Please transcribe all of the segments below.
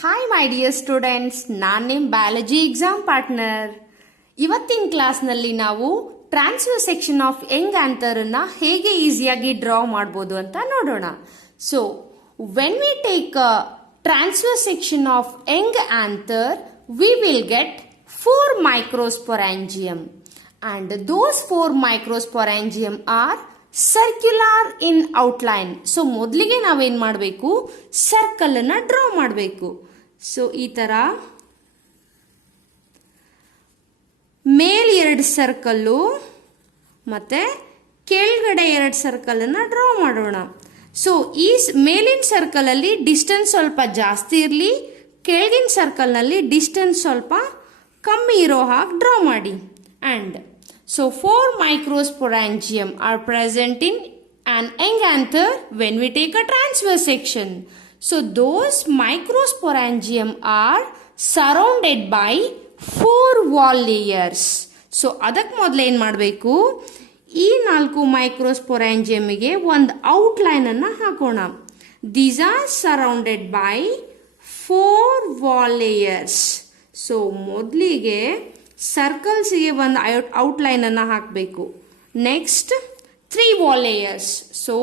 Hi my dear students, ನಾನು ನಿಮ್ಮ biology exam partner. ಇವತ್ತಿನ ಕ್ಲಾಸ್ನಲ್ಲಿ ನಾವು transverse section of young anther ಅನ್ನ ಹೇಗೆ ಈಸಿಯಾಗಿ ಡ್ರಾ ಮಾಡ್ಬೋದು ಅಂತ ನೋಡೋಣ. So when we take transverse section of young anther, we will get 4 microsporangium and those 4 microsporangium are circular in outline. So ಮೊದಲಿಗೆ ನಾವೇನು ಮಾಡಬೇಕು, ಸರ್ಕಲ್ ಅನ್ನ ಡ್ರಾ ಮಾಡಬೇಕು. ಸೊ ಈ ತರ ಮೇಲ್ 2 ಸರ್ಕಲ್ಲು ಮತ್ತೆ ಕೆಳಗಡೆ 2 ಸರ್ಕಲ್ ಅನ್ನ ಡ್ರಾ ಮಾಡೋಣ. ಸೊ ಈ ಮೇಲಿನ ಸರ್ಕಲ್ ಅಲ್ಲಿ ಡಿಸ್ಟೆನ್ಸ್ ಸ್ವಲ್ಪ ಜಾಸ್ತಿ ಇರಲಿ, ಕೆಳಗಿನ ಸರ್ಕಲ್ ನಲ್ಲಿ ಡಿಸ್ಟೆನ್ಸ್ ಸ್ವಲ್ಪ ಕಮ್ಮಿ ಇರೋ ಹಾಗೆ ಡ್ರಾ ಮಾಡಿ. And so 4 microsporangium are present in an young anther when we take a transverse section. So those microsporangium are surrounded by 4 wall layers. So ಅದಕ್ಕೆ ಮೊದಲು ಏನು ಮಾಡಬೇಕು, ಈ 4 ಮೈಕ್ರೋಸ್ಪೊರಾಂಜಿಯಮ್ಗೆ ಒಂದು ಔಟ್ಲೈನ್ ಅನ್ನು ಹಾಕೋಣ. These are surrounded by 4 wall layers. So ಮೊದಲಿಗೆ ಸರ್ಕಲ್ಸ್ಗೆ ಒಂದು ಔಟ್ಲೈನ್ ಅನ್ನು ಹಾಕಬೇಕು. ನೆಕ್ಸ್ಟ್ 3 wall layers. So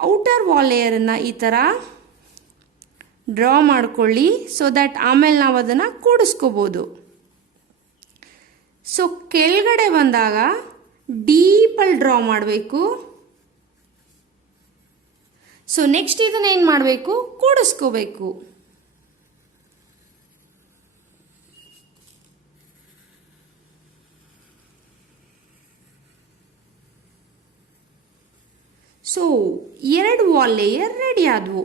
outer wall layer ಅನ್ನ ಈ ತರ ಡ್ರಾ ಮಾಡ್ಕೊಳ್ಳಿ, ಸೊ ದಟ್ ಆಮೇಲೆ ನಾವು ಅದನ್ನ ಕೂಡಿಸ್ಕೋಬಹುದು. ಸೊ ಕೆಳಗಡೆ ಬಂದಾಗ ಡೀಪಲ್ಲಿ ಡ್ರಾ ಮಾಡಬೇಕು. ಸೊ ನೆಕ್ಸ್ಟ್ ಇದನ್ನ ಏನು ಮಾಡಬೇಕು, ಕೂಡಿಸ್ಕೋಬೇಕು. ಸೊ 2 ವಾಲ್ ಲೇಯರ್ ರೆಡಿ ಆದವು.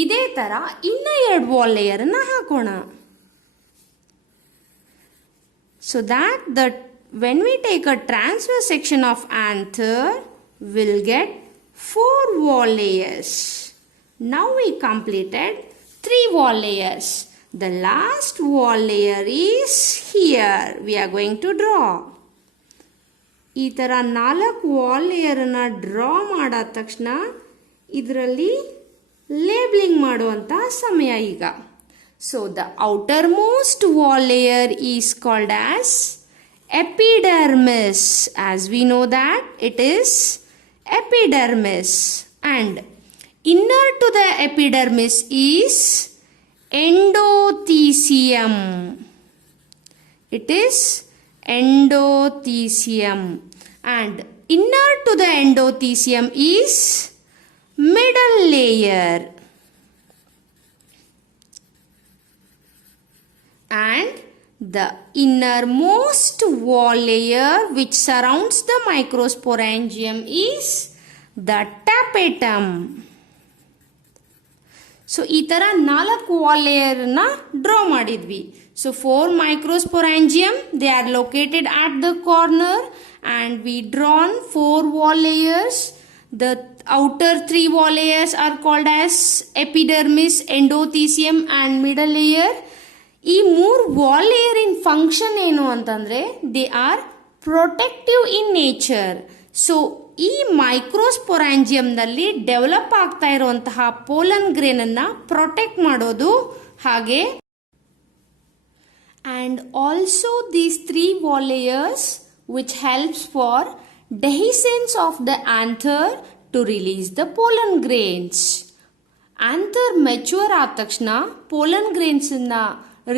ಇದೇ ತರ ಇನ್ನ 2 ವಾಲ್ ಲೇಯರ್ ಅನ್ನ ಹಾಕೋಣ. So that when we take a transverse section of anther will get 4 wall layers. Now we completed 3 wall layers. The last wall layer is here. We are going to draw. ಈ ಥರ 4 ವಾಲ್ ಲೇಯರನ್ನು ಡ್ರಾ ಮಾಡಾದ ತಕ್ಷಣ ಇದರಲ್ಲಿ ಲೇಬ್ಲಿಂಗ್ ಮಾಡುವಂಥ ಸಮಯ ಈಗ. So the outermost wall layer is called as epidermis. As we know that it is epidermis. And inner to the epidermis is endothecium. It is endothecium, and inner to the endothecium is middle layer, and the innermost wall layer which surrounds the microsporangium is the tapetum. So ಈ ಥರ 4 ವಾಲ್ ಲೇಯರ್ನ ಡ್ರಾ ಮಾಡಿದ್ವಿ. So 4 microsporangium, they are located at the corner, and we drawn 4 wall layers. The outer 3 wall layers are called as epidermis, endothecium and middle layer. ಈ 3 wall layer in function ಏನು ಅಂತಂದ್ರೆ they are protective in nature. So ಈ ಮೈಕ್ರೋಸ್ಪೊರಾಂಜಿಯಂನಲ್ಲಿ ಡೆವಲಪ್ ಆಗ್ತಾ ಇರುವಂತಹ pollen grain ಅನ್ನ ಪ್ರೊಟೆಕ್ಟ್ ಮಾಡೋದು. ಹಾಗೆ and also these 3 wall layers which helps for dehiscence of the anther to release the pollen grains. Anther mature ಆದ ತಕ್ಷಣ pollen grains ಅನ್ನ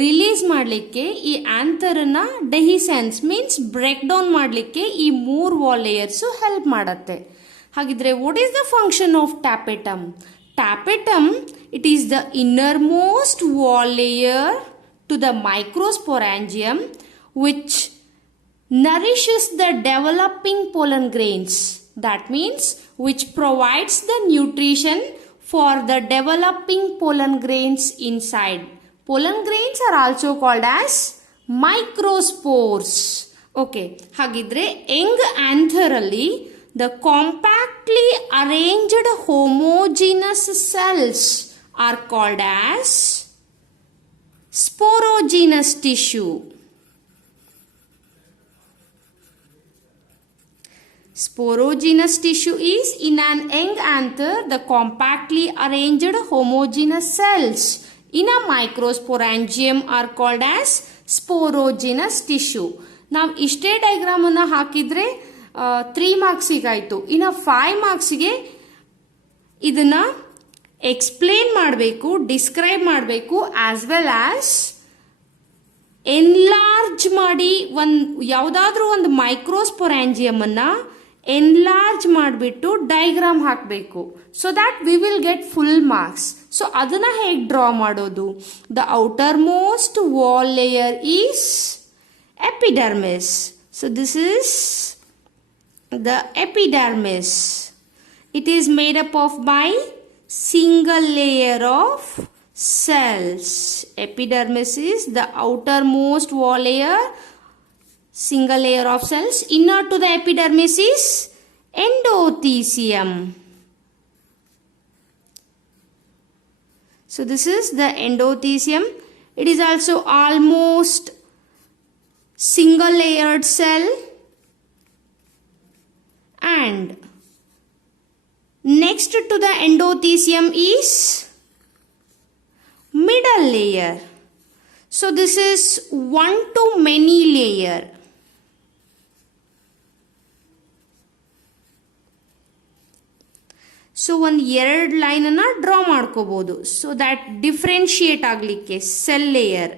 ರಿಲೀಸ್ ಮಾಡಲಿಕ್ಕೆ ಈ ಆಂಥರ್ ಅನ್ನ ಡೆಹಿಸೆನ್ಸ್ ಮೀನ್ಸ್ ಬ್ರೇಕ್ ಡೌನ್ ಮಾಡಲಿಕ್ಕೆ ಈ 3 ವಾಲ್ ಲೇಯರ್ಸ್ ಹೆಲ್ಪ್ ಮಾಡುತ್ತೆ. ಹಾಗಿದ್ರೆ what is the function of tapetum? Tapetum it is the innermost wall layer to the microsporangium which nourishes the developing pollen grains. That means which provides the nutrition for the developing pollen grains inside. Pollen grains are also called as microspores. Okay, hagidre young anther alli the compactly arranged homogeneous cells are called as sporogenous tissue. Sporogenous tissue is in an young anther the compactly arranged homogeneous cells in a microsporangium are called as sporogenous tissue. ನಾವು ಇಷ್ಟೇ ಡಯಾಗ್ರಾಮ್ ಅನ್ನ ಹಾಕಿದ್ರೆ 3 ಮಾರ್ಕ್ಸಿಗೆ ಆಯಿತು. ಇನ್ನು 5 ಮಾರ್ಕ್ಸಿಗೆ ಇದನ್ನ ಎಕ್ಸ್ಪ್ಲೇನ್ ಮಾಡಬೇಕು, ಡಿಸ್ಕ್ರೈಬ್ ಮಾಡಬೇಕು, ಆಸ್ ವೆಲ್ ಆಸ್ ಎನ್ಲಾರ್ಜ್ ಮಾಡಿ ಯಾವುದಾದ್ರೂ ಒಂದು ಮೈಕ್ರೋಸ್ಪೊರಾಂಜಿಯಮ್ ಅನ್ನ ಎನ್ಲಾರ್ಜ್ ಮಾಡಿಬಿಟ್ಟು ಡಯಾಗ್ರಾಮ್ ಹಾಕಬೇಕು. So that we will get full marks. So ಅದನ್ನ ಹೇಗೆ ಡ್ರಾ ಮಾಡೋದು? The outermost wall layer is epidermis. So this is the epidermis. It is made up of by single layer of cells. Epidermis is the outermost wall layer, single layer of cells. Inner to the epidermis is endothelium. So this is the endothelium. It is also almost single layered cell, and next to the endothelium is middle layer. So this is one to many layer. So ಒಂದು 2 ಲೈನ್ ಅನ್ನ ಡ್ರಾ ಮಾಡ್ಕೋಬಹುದು, so that differentiate ಆಗಲಿಕ್ಕೆ cell layer.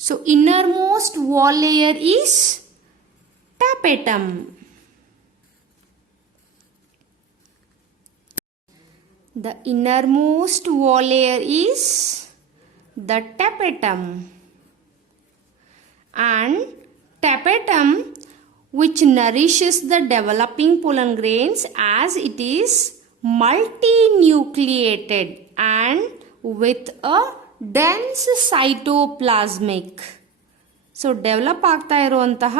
So innermost wall layer is tapetum. The innermost wall layer is the tapetum, and tapetum, which nourishes the developing pollen grains, as it is multinucleated and with a dense cytoplasmic. So develop ಆಗ್ತಾ ಇರುವಂತಹ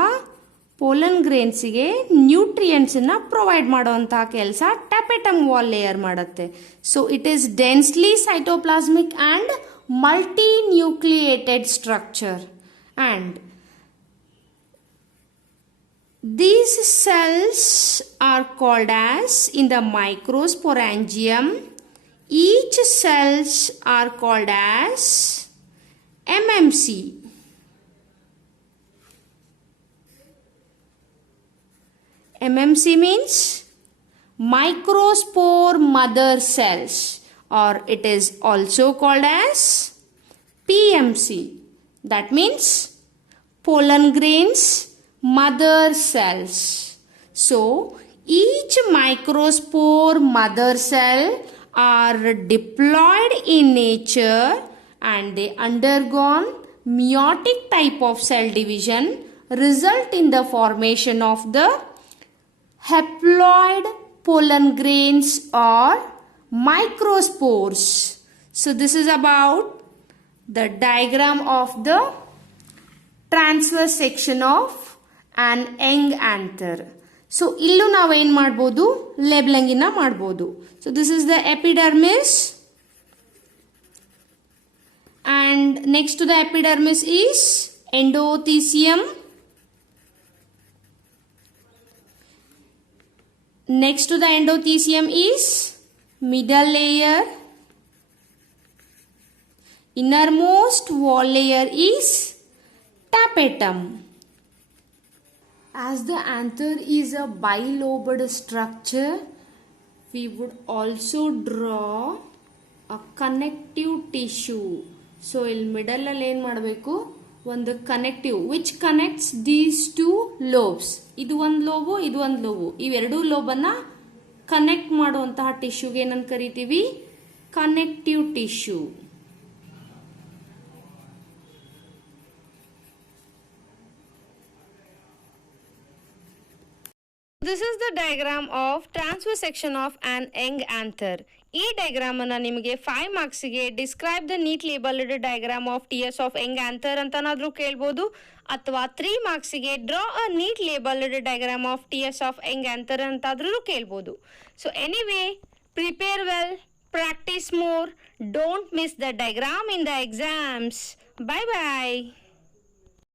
ಪೋಲನ್ ಗ್ರೇನ್ಸಿಗೆ ನ್ಯೂಟ್ರಿಯೆಂಟ್ಸನ್ನು ಪ್ರೊವೈಡ್ ಮಾಡುವಂತಹ ಕೆಲಸ ಟ್ಯಾಪೆಟಮ್ wall layer ಮಾಡುತ್ತೆ. So it is densely cytoplasmic and multi nucleated structure. And these cells are called as, in the microsporangium, each cells are called as MMC. MMC means microspore mother cells, or it is also called as PMC. That means pollen grains mother cells. So each microspore mother cell are diploid in nature, and they undergone meiotic type of cell division, result in the formation of the haploid pollen grains or microspores. So this is about the diagram of the transverse section of an young anther. So ಇಲ್ಲೂ ನಾವೇನು ಮಾಡ್ಬೋದು, ಲೇಬಲಿಂಗನ್ನ ಮಾಡ್ಬೋದು. So this is the epidermis, and next to the epidermis is endothecium. Next to the endothecium is middle layer. Innermost wall layer is tapetum. As the anther is a bilobed structure, we would also draw a connective tissue. So in middle ಅಲ್ಲಿ ಏನು ಮಾಡಬೇಕು, ಒಂದು connective which connects these two lobes. ಇದು ಒಂದು ಲೋಬು, ಇದು ಒಂದು ಲೋಬು. ಇವೆರಡೂ ಲೋಬನ್ನ ಕನೆಕ್ಟ್ ಮಾಡುವಂತಹ ಟಿಶ್ಯೂಗೆ ಏನಂತ ಕರಿತೀವಿ, connective tissue. This is the diagram of transverse section of an young anther. ಈ ಡಯಾಗ್ರಾಮ್ ಅನ್ನ ನಿಮಗೆ 5 ಮಾರ್ಕ್ಸ್ಗೆ describe the neat labelled diagram of tears of young anther ಅಂತನಾದ್ರೂ ಕೇಳ್ಬೋದು, ಅಥವಾ 3 ಮಾರ್ಕ್ಸ್ಗೆ draw a neat labelled diagram of tears of young anther ಅಂತಾದ್ರೂ ಕೇಳ್ಬೋದು. So anyway, prepare well, practise more, don't miss the diagram in the exams. Bye by.